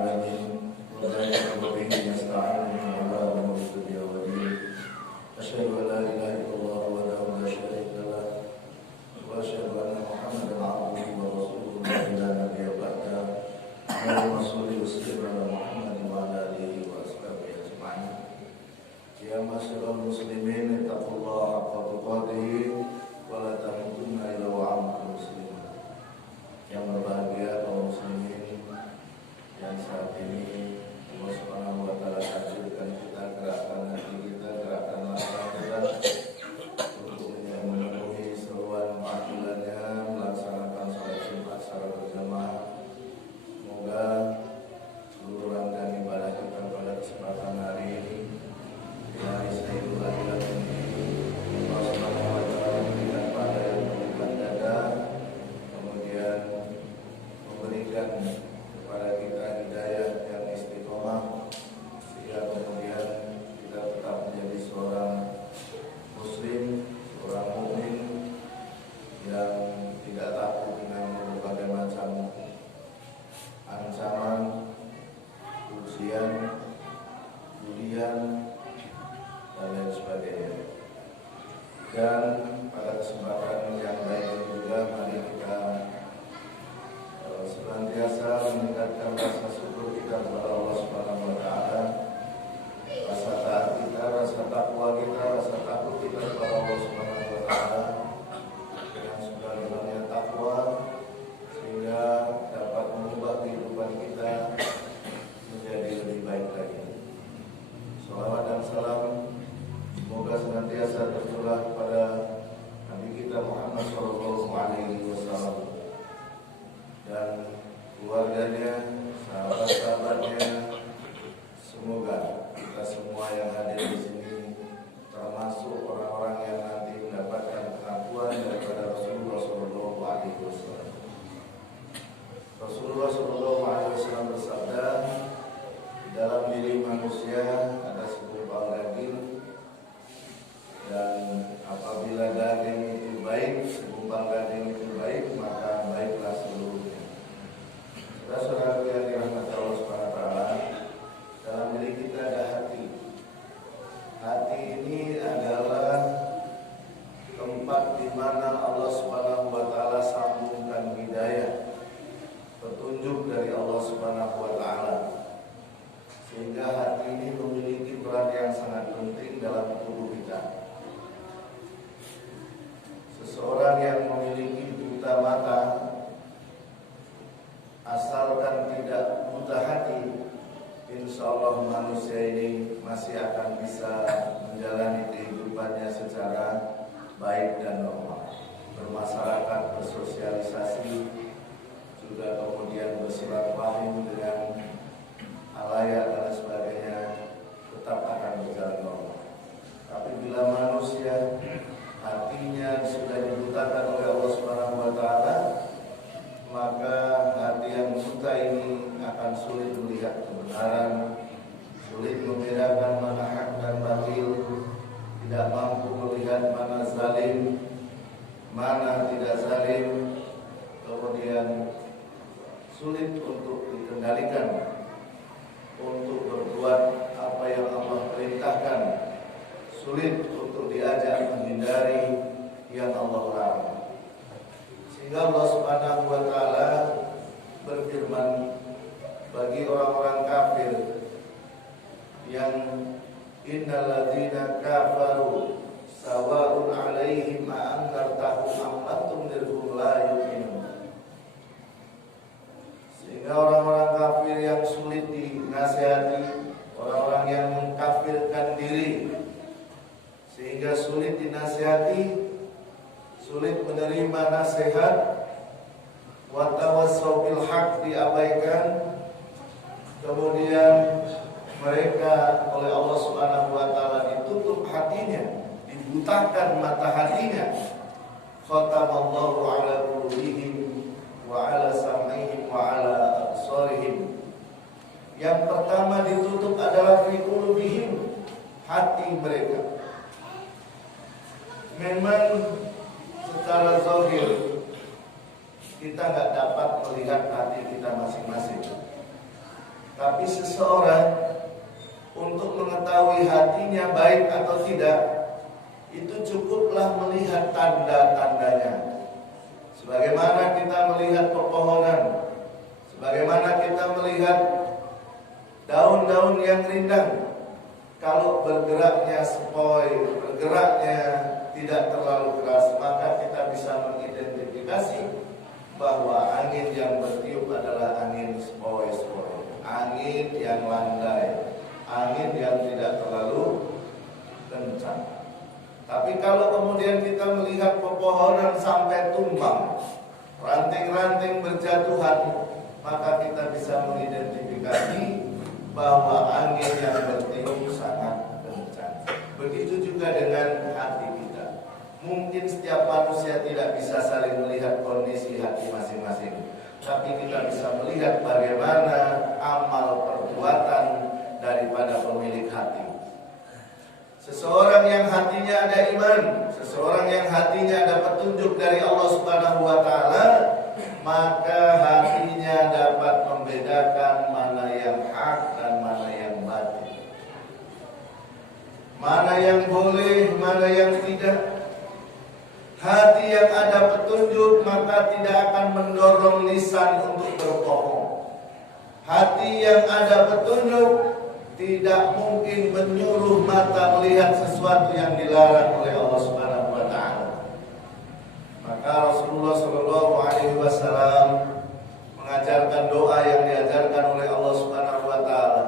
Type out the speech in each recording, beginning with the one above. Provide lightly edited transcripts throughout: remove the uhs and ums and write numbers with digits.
العالمين ولا يحب به نستعين على أمور الدنيا والدين أشهد أن لا إله إلا الله وحده لا شريك له وأشهد أن محمدا عبده ورسوله لا نبي بعده اللهم صل وسلم على محمد وعلى آله وأصحابه أجمعين يا معشر المسلمين اتقوا الله حق تقاته ولا تموتن إلا وأنتم مسلمون. Yang berbahagia kaum muslimin yang saat ini Allah Subhanahu wa taala takdirkan kita, gerakan hati kita, gerakan mata kita untuk memenuhi seruan panggilannya melaksanakan salat Jumat secara berjamaah. Semoga seluruh rangkaian ibadah kita pada kesempatan hari ini di hari Sayyidul Adil ini Allah Subhanahu wa taala memberikan pada yang berlipat dada, kemudian memberikan kepada kita hidayah yang istiqomah sehingga kemudian kita tetap menjadi seorang muslim, seorang mukmin yang tidak takut dengan berbagai macam ancaman, ujian, bulian dan lain sebagainya. Dan pada kesempatan yang baik ini juga mari kita senantiasa meningkatkan rasa syukur kita kepada Allah Subhanahu wa taala, rasa taat kita, rasa takwa kita, rasa takut kita kepada Allah Subhanahu wa taala yang sebenarnya takwa sehingga dapat mengubah kehidupan kita menjadi lebih baik lagi. Salawat dan salam semoga senantiasa tercurah kepada Nabi kita Muhammad sallallahu alaihi wasallam dan keluarganya, sahabat-sahabatnya. Semoga kita semua yang hadir di sini termasuk orang-orang yang nanti mendapatkan pengakuan daripada Rasulullah sallallahu alaihi wasallam. Rasulullah sallallahu alaihi wasallam bersabda, di dalam diri manusia ada segumpal daging, dan apabila daging itu baik, segumpal daging itu baik, maka baiklah seluruhnya. Saudara-saudara yang dirahmati Allah Subhanahu wa taala, dalam diri kita ada hati. Hati ini adalah tempat di mana Allah Subhanahu wa taala sambungkan hidayah, petunjuk dari Allah Subhanahu wa taala. Sehingga hati ini memiliki peran yang sangat penting dalam tubuh kita. Seseorang yang memiliki buta mata, asalkan tidak buta hati, insya Allah manusia ini masih akan bisa menjalani kehidupannya secara baik dan normal, bermasyarakat, bersosialisasi, juga kemudian bersilaturahim dengan halayak dan sebagainya, tetap akan berjalan normal. Tapi bila manusia hatinya sudah dibutakan oleh Allah Subhanahu wa taala, maka hati yang buta ini akan sulit melihat kebenaran, sulit membedakan mana hak dan batil, tidak mampu melihat mana zalim, mana tidak zalim, kemudian sulit untuk dikendalikan, untuk berbuat apa yang Allah perintahkan, sulit untuk diajak menghindari yang Allah larang. Sehingga Allah Subhanahu wa taala berfirman bagi orang-orang kafir yang innal ladzina kafaru sawa'un 'alaihim a'anzartahum am lam tunzirhum la yu'minun. Sehingga orang-orang kafir yang sulit dinasihati, orang-orang yang mengkafirkan diri sehingga sulit dinasihati, sulit menerima nasihat, wa tawassaw bil haq diabaikan, kemudian mereka oleh Allah Subhanahu wa taala ditutup hatinya, dibutakan mata hatinya. Khatamallahu ala qulubihim wa ala sam'ihim wa ala absarihim. Yang pertama ditutup adalah fi qulubihim, hati mereka. Memang secara zahir kita nggak dapat melihat hati kita masing-masing. Tapi seseorang untuk mengetahui hatinya baik atau tidak, itu cukuplah melihat tanda-tandanya. Sebagaimana kita melihat pepohonan, sebagaimana kita melihat daun-daun yang rindang, kalau bergeraknya sepoi, bergeraknya tidak terlalu keras, maka kita bisa mengidentifikasi bahwa angin yang bertiup adalah angin sepoi-sepoi, angin yang landai, angin yang tidak terlalu kencang. Tapi kalau kemudian kita melihat pepohonan sampai tumbang, ranting-ranting berjatuhan, maka kita bisa mengidentifikasi bahwa angin yang bertiup sangat kencang. Begitu juga dengan hati kita. Mungkin setiap manusia tidak bisa saling melihat kondisi hati masing-masing, tapi kita bisa melihat bagaimana amal perbuatan daripada pemilik hati. Seseorang yang hatinya ada iman, seseorang yang hatinya ada petunjuk dari Allah Subhanahu wa taala, maka hatinya dapat membedakan mana yang hak dan mana yang batil, mana yang boleh, mana yang tidak. Hati yang ada petunjuk maka tidak akan mendorong lisan untuk berbohong. Hati yang ada petunjuk tidak mungkin menyuruh mata melihat sesuatu yang dilarang oleh Allah Subhanahu wa taala. Maka Rasulullah sallallahu alaihi wasallam mengajarkan doa yang diajarkan oleh Allah Subhanahu wa taala.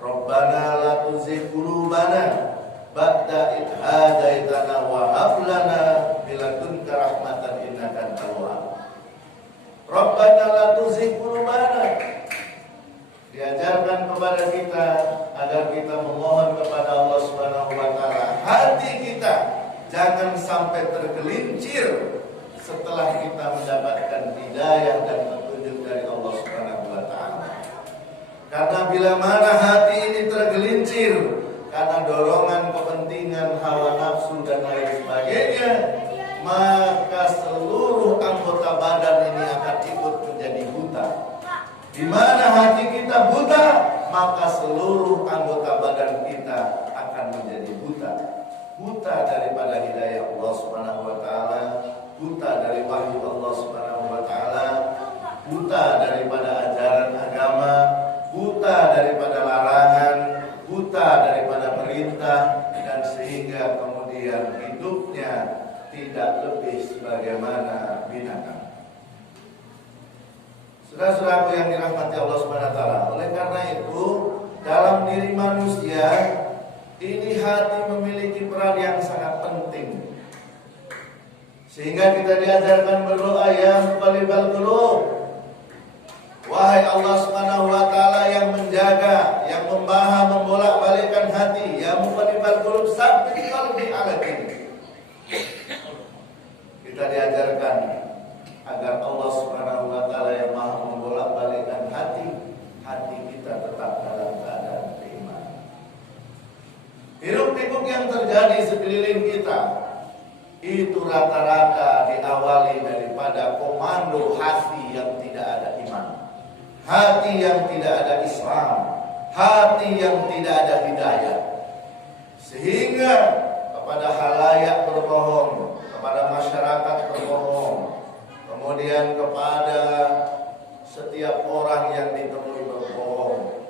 Rabbana la tuzigh qulubana ba'da idh hadaitana wa hab lana min ladunka rahmatan innaka antal wahhab. Rabbana la tuzigh qulubana. Diajarkan kepada kita agar kita memohon kepada Allah Subhanahu wa taala, hati kita jangan sampai tergelincir setelah kita mendapatkan hidayah dan petunjuk dari Allah Subhanahu wa taala. Karena bila mana hati ini tergelincir karena dorongan kepentingan hawa nafsu dan lain sebagainya, maka seluruh anggota badan ini akan ikut menjadi buta. Di mana hati kita buta, maka seluruh anggota badan kita akan menjadi buta. Buta daripada hidayah Allah Subhanahu wa taala, buta dari wahyu Allah Subhanahu wa taala, buta daripada ajaran agama, buta daripada larangan, buta daripada perintah, dan sehingga kemudian hidupnya tidak lebih sebagaimana binatang. Saudara-saudaraku yang dirahmati Allah Subhanahu wa taala, oleh karena itu dalam diri manusia ini hati memiliki peran yang sangat penting. Sehingga kita diajarkan berdoa, ya muqallibal qulub. Wahai Allah Subhanahu wa taala yang menjaga, yang membolak-balikkan hati, ya muqallibal qulub tsabbit qalbi ala dinik. Kita diajarkan agar Allah Subhanahu wa taala yang Maha membolak-balikkan hati kita tetap dalam keadaan beriman. Hiruk-pikuk yang terjadi sekeliling kita itu rata-rata diawali daripada komando hati yang tidak ada iman, hati yang tidak ada Islam, hati yang tidak ada hidayah, sehingga kepada halayak berbohong, kepada masyarakat berbohong, kemudian kepada setiap orang yang ditemui berbohong,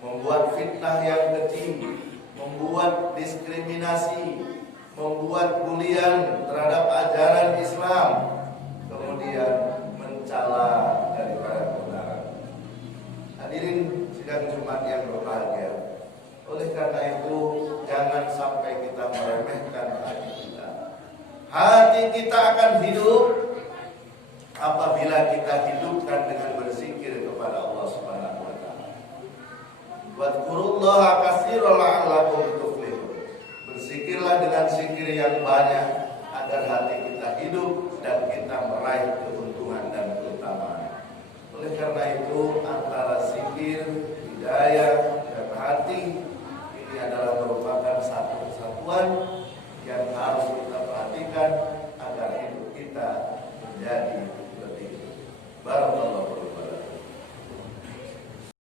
membuat fitnah yang keji, membuat diskriminasi, membuat bulian terhadap ajaran Islam, kemudian mencela daripada kebenaran. Hadirin sidang Jumat yang berbahagia, oleh karena itu jangan sampai kita meremehkan hati kita. Hati kita akan hidup apabila kita hidupkan dengan berzikir kepada Allah Subhanahu wa taala. Wadkurullaha katsiran la'allakum tuflihun. Berzikirlah dengan zikir yang banyak agar hati kita hidup dan kita meraih keuntungan dan keutamaan. Oleh karena itu antara zikir, hidayah dan hati ini adalah merupakan satu kesatuan yang harus kita perhatikan agar hidup kita menjadi lebih. Barakallahu